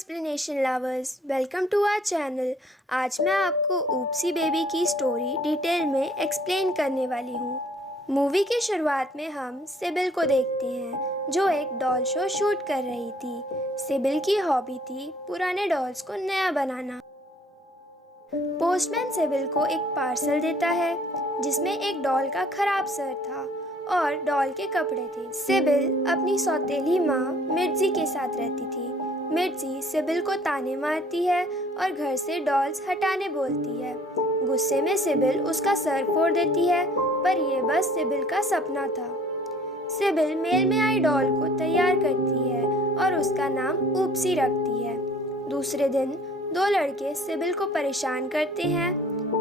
Explanation lovers, welcome to our channel. आज मैं आपको ऊप्सी बेबी की स्टोरी डिटेल में एक्सप्लेन करने वाली हूँ। मूवी की शुरुआत में हम सिबिल को देखते हैं जो एक डॉल शो शूट कर रही थी। सिबिल की हॉबी थी पुराने डॉल्स को नया बनाना। पोस्टमैन सिबिल को एक पार्सल देता है जिसमें एक डॉल का खराब सर था और डॉल के कपड़े थे। सिबिल अपनी सौतेली माँ मिर्जी के साथ रहती थी। मिर्जी सिबिल को ताने मारती है और घर से डॉल्स हटाने बोलती है। गुस्से में सिबिल उसका सर फोड़ देती है, पर यह बस सिबिल का सपना था। सिबिल मेल में आई डॉल को तैयार करती है और उसका नाम ऊप्सी रखती है। दूसरे दिन दो लड़के सिबिल को परेशान करते हैं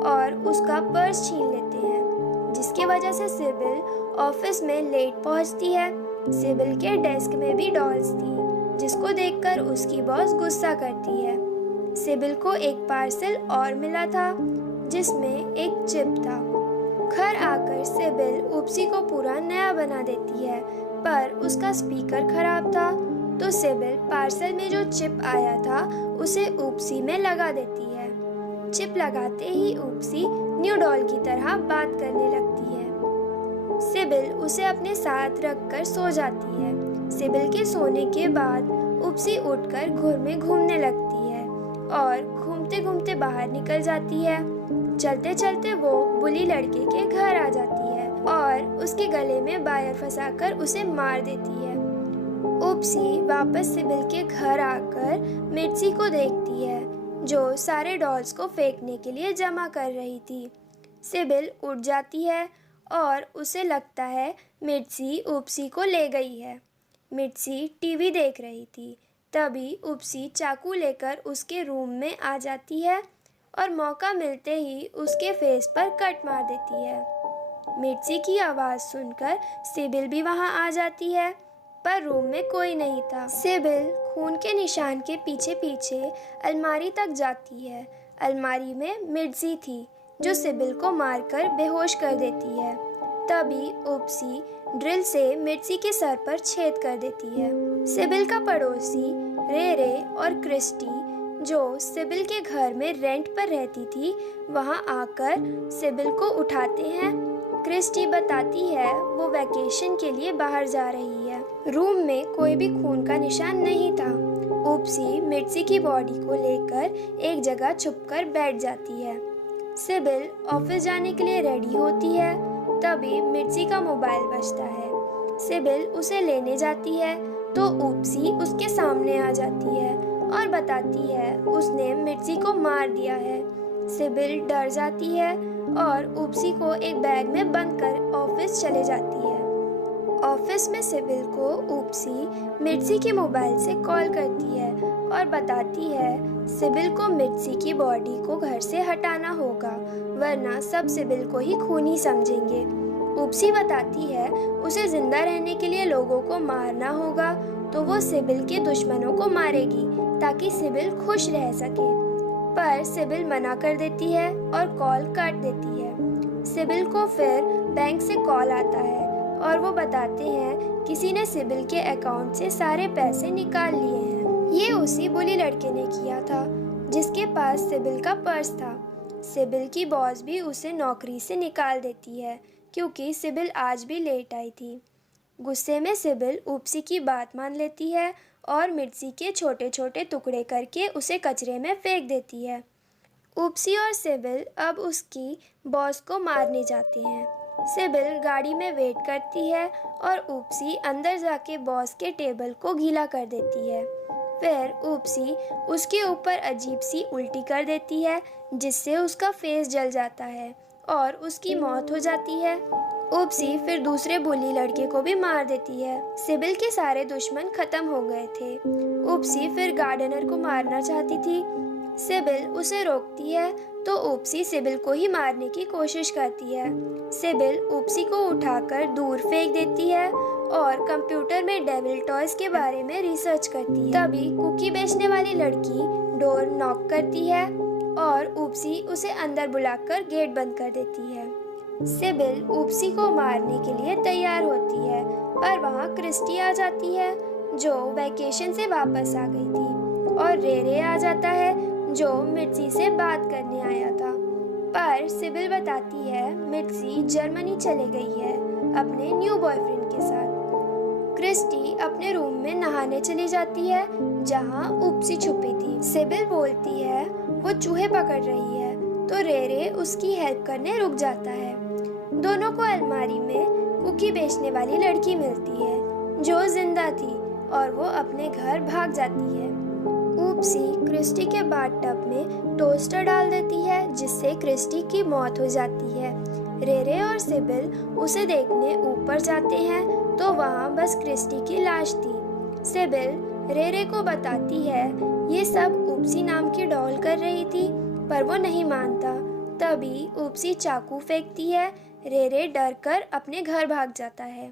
और उसका पर्स छीन लेते हैं, जिसकी वजह से सिबिल ऑफिस में लेट पहुंचती है। सिबिल के डेस्क में भी डॉल्स थी, जिसको देखकर उसकी बॉस गुस्सा करती है। सिबिल को एक पार्सल और मिला था जिसमें एक चिप था। घर आकर सिबिल ऊप्सी को पूरा नया बना देती है, पर उसका स्पीकर खराब था, तो सिबिल पार्सल में जो चिप आया था उसे ऊप्सी में लगा देती है। चिप लगाते ही ऊप्सी न्यू डॉल की तरह बात करने लगती है। सिबिल उसे अपने साथ रखकर सो जाती है। सिबिल के सोने के बाद ऊप्सी उठकर घर में घूमने लगती है और घूमते घूमते बाहर निकल जाती है। चलते चलते वो बुली लड़के के घर आ जाती है और उसके गले में वायर फंसाकर उसे मार देती है। ऊप्सी वापस सिबिल के घर आकर मिर्ची को देखती है, जो सारे डॉल्स को फेंकने के लिए जमा कर रही थी। सिबिल उठ जाती है और उसे लगता है मिर्ची ऊप्सी को ले गई है। मिर्ची टीवी देख रही थी। तभी ऊप्सी चाकू लेकर उसके रूम में आ जाती है और मौका मिलते ही उसके फेस पर कट मार देती है। मिर्ची की आवाज़ सुनकर सिबिल भी वहां आ जाती है, पर रूम में कोई नहीं था। सिबिल खून के निशान के पीछे पीछे अलमारी तक जाती है। अलमारी में मिर्ची थी, जो सिबिल को मारकर बेहोश कर देती है। तभी ऊप्सी ड्रिल से मिर्ची के सर पर छेद कर देती है। सिबिल का पड़ोसी रे और क्रिस्टी, जो सिबिल के घर में रेंट पर रहती थी, वहां आकर सिबिल को उठाते हैं। क्रिस्टी बताती है वो वैकेशन के लिए बाहर जा रही है। रूम में कोई भी खून का निशान नहीं था। ऊप्सी मिर्ची की बॉडी को लेकर एक जगह छुपकर बैठ जाती है। सिबिल ऑफिस जाने के लिए रेडी होती है। तभी मिर्ची का मोबाइल बजता है। सिबिल उसे लेने जाती है तो ऊप्सी उसके सामने आ जाती है और बताती है उसने मिर्ची को मार दिया है। सिबिल डर जाती है और ऊप्सी को एक बैग में बंद कर ऑफिस चले जाती है। ऑफिस में सिबिल को ऊप्सी मिर्ची के मोबाइल से कॉल करती है और बताती है सिबिल को मिर्ची की बॉडी को घर से हटाना होगा, वरना सब सिबिल को ही खूनी समझेंगे। ऊप्सी बताती है उसे जिंदा रहने के लिए लोगों को मारना होगा, तो वो सिबिल के दुश्मनों को मारेगी ताकि सिबिल खुश रह सके। पर सिबिल मना कर देती है और कॉल काट देती है। सिबिल को फिर बैंक से कॉल आता है और वो बताते हैं किसी ने सिबिल के अकाउंट से सारे पैसे निकाल लिए हैं। ये उसी बुली लड़के ने किया था जिसके पास सिबिल का पर्स था। सिबिल की बॉस भी उसे नौकरी से निकाल देती है क्योंकि सिबिल आज भी लेट आई थी। गुस्से में सिबिल ऊप्सी की बात मान लेती है और मिर्ची के छोटे छोटे टुकड़े करके उसे कचरे में फेंक देती है। ऊप्सी और सिबिल अब उसकी बॉस को मारने जाते हैं। सिबिल गाड़ी में वेट करती है और ऊप्सी अंदर जाके बॉस के टेबल को गीला कर देती है। फिर ऊप्सी उसके ऊपर अजीब सी उल्टी कर देती है, जिससे उसका फेस जल जाता है और उसकी मौत हो जाती है। ऊप्सी फिर दूसरे बुली लड़के को भी मार देती है। सिबिल के सारे दुश्मन खत्म हो गए थे। ऊप्सी फिर गार्डनर को मारना चाहती थी। सिबिल उसे रोकती है तो ऊप्सी सिबिल को ही मारने की कोशिश करती है। सिबिल ऊप्सी को उठाकर दूर फेंक देती है और कंप्यूटर में डेविल टॉयज के बारे में रिसर्च करती है। तभी कुकी बेचने वाली लड़की डोर नॉक करती है और ऊप्सी उसे अंदर बुलाकर गेट बंद कर देती है। सिबिल ऊप्सी को मारने के लिए तैयार होती है, पर वहाँ क्रिस्टी आ जाती है जो वैकेशन से वापस आ गई थी और रेरे आ जाता है जो मिर्ची से बात करने आया था। पर सिबिल बताती है मिर्ची जर्मनी चले गई है अपने न्यू बॉयफ्रेंड के साथ। क्रिस्टी अपने रूम में नहाने चली जाती है जहां ऊप्सी छुपी थी। सिबिल बोलती है वो चूहे पकड़ रही है तो रेरे उसकी हेल्प करने रुक जाता है। दोनों को अलमारी में कुकी बेचने वाली लड़की मिलती है जो जिंदा थी और वो अपने घर भाग जाती है। ऊप्सी क्रिस्टी के बाथटब में टोस्टर डाल देती है जिससे क्रिस्टी की मौत हो जाती है। रेरे और सिबिल उसे देखने ऊपर जाते हैं तो वहाँ बस क्रिस्टी की लाश थी। सिबिल रेरे को बताती है ये सब ऊप्सी नाम की डॉल कर रही थी पर वो नहीं मानता। तभी ऊप्सी चाकू फेंकती है। रेरे डर कर अपने घर भाग जाता है।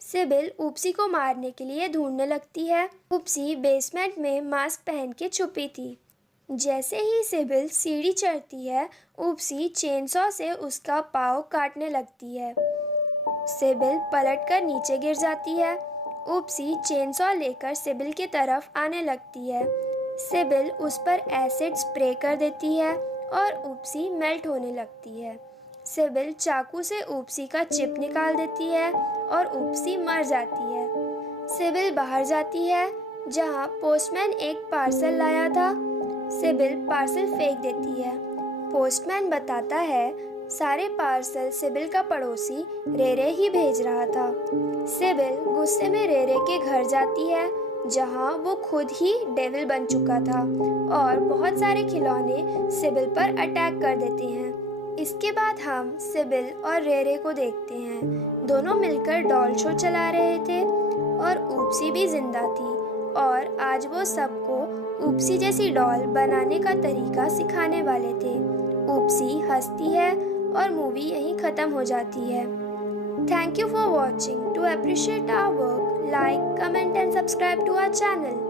सिबिल ऊप्सी को मारने के लिए ढूंढने लगती है। ऊप्सी बेसमेंट में मास्क पहन के छुपी थी। जैसे ही सिबिल सीढ़ी चढ़ती है ऊप्सी चेनसॉ से उसका पाँव काटने लगती है। सिबिल पलटकर नीचे गिर जाती है। ऊप्सी चेनसॉ लेकर सिबिल की तरफ आने लगती है। सिबिल उस पर एसिड स्प्रे कर देती है और ऊप्सी मेल्ट होने लगती है। सिबिल चाकू से ऊप्सी का चिप निकाल देती है और ऊप्सी मर जाती है। सिबिल बाहर जाती है जहां पोस्टमैन एक पार्सल लाया था। सिबिल पार्सल फेंक देती है। पोस्टमैन बताता है सारे पार्सल सिबिल का पड़ोसी रेरे ही भेज रहा था। सिबिल गुस्से में रेरे के घर जाती है जहां वो खुद ही डेविल बन चुका था और बहुत सारे खिलौने सिबिल पर अटैक कर देते हैं। इसके बाद हम सिबिल और रेरे को देखते हैं। दोनों मिलकर डॉल शो चला रहे थे और ऊप्सी भी जिंदा थी और आज वो सबको ऊप्सी जैसी डॉल बनाने का तरीका सिखाने वाले थे। ऊप्सी हंसती है और मूवी यहीं ख़त्म हो जाती है। Thank you for watching. To appreciate our work, like, comment and subscribe to our channel.